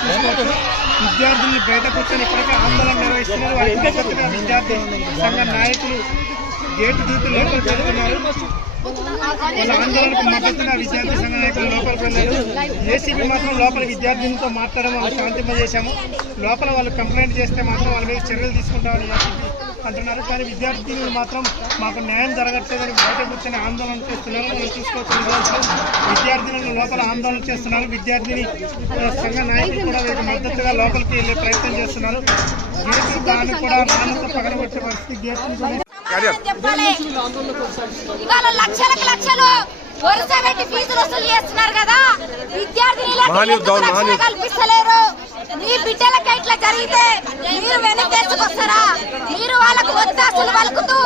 చూడొచ్చు. విద్యార్థుల్ని బయట కూర్చొని ఇప్పటికే ఆందోళన నిర్వహిస్తున్నారు. వారి విద్యార్థి సంఘ నాయకులు గేటు దూకి లోపలికి వెళ్తున్నారు. వాళ్ళ ఆందోళనకు మద్దతుగా విద్యార్థి సంఘ నాయకులు లోపలికి వెళ్ళారు. ఏసీబీ మాత్రం లోపల విద్యార్థులతో మాట్లాడడం వాళ్ళు శాంతింపజేశాము. లోపల వాళ్ళు కంప్లైంట్ చేస్తే మాత్రం వాళ్ళ మీద చర్యలు తీసుకుంటామని ఏసీబీ అంటున్నారు. కానీ విద్యార్థులు మాత్రం మాకు న్యాయం జరగట్లేదని బయట కూర్చొని ఆందోళన చేస్తున్నారు. మనం చూసుకోవచ్చు, విద్యార్థులను లోపల ఆందోళన చేస్తున్నారు. విద్యార్థిని సంఘ నాయకులు కూడా వీరికి మద్దతుగా లోపలికి వెళ్ళే ప్రయత్నం చేస్తున్నారు. గేట్లు దాన్ని కూడా రాళ్ళతో పగలగొట్టే పరిస్థితి. గేట్లు ఇవాళ లక్షలకు లక్షలు వరుస పెట్టి ఫీజులు వసూలు చేస్తున్నారు కదా, విద్యార్థిని కల్పిస్తలేరు. మీ బిడ్డలకి ఇట్లా జరిగితే మీరు వెనకేసుకొస్తారా? మీరు వాళ్ళకు ఒత్తాసులు పలుకుతూ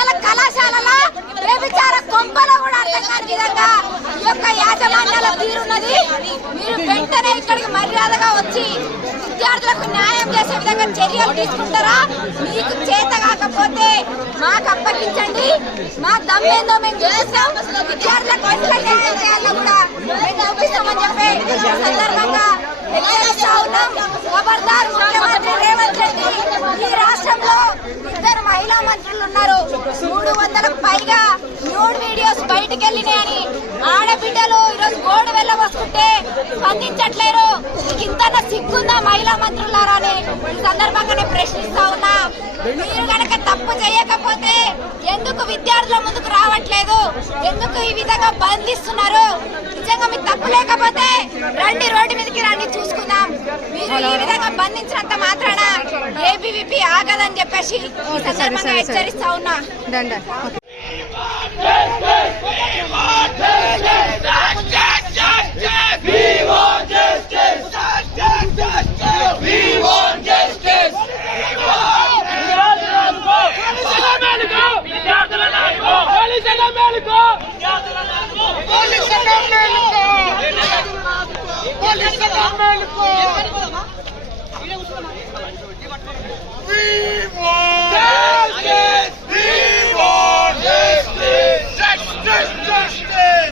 ఇలా కళాశాలలో వ్యభిచార కొంపలో కూడా అర్థం కాని విధంగా ఈ యొక్క యాజమాన్యాల తీరున్నది. మీరు వెంటనే ఇక్కడికి మర్యాదగా వచ్చి విద్యార్థులకు న్యాయం చేసే విధంగా చర్యలు తీసుకుంటారా? మీకు చేత కాకపోతే మాకు అప్పగించండి. మా దమ్మేందో మేము చూపిస్తాం. విద్యార్థులకు న్యాయం చేయాలో కూడా మేము చూపిస్తామని చెప్పి సందర్భంగా హెచ్చరిస్తా ఉన్నాం. ఖబర్దార్ ముఖ్యమంత్రి రేవంత్ రెడ్డి, ఈ రాష్ట్రంలో 2 మహిళా మంత్రులు ఉన్నారు. 300కు పైగా న్యూడ్ వీడియోస్ బయటకు వెళ్ళినాయని ఆడబిడ్డలు ఈరోజు గోడు వెళ్ళవస్తుంటే స్పందించట్లేరు. ఇంత సిగ్గుందా మహిళా మంత్రులారా అని ఈ సందర్భంగానే ప్రశ్నిస్తా ఉన్నా. మీరు కనుక తప్పు చేయకపోతే ఎందుకు విద్యార్థుల ముందుకు రావట్లేదు? ఎందుకు ఈ విధంగా బంధిస్తున్నారు? నిజంగా మీకు తప్పు లేకపోతే రండి, రోడ్డు మీదకి రండి, చూసుకుందాం. మీరు ఈ విధంగా బంధించినంత మాత్రాన ఏబీవీపీ ఆగదని చెప్పేసి ఈ సందర్భంగా హెచ్చరిస్తా ఉన్నా. We want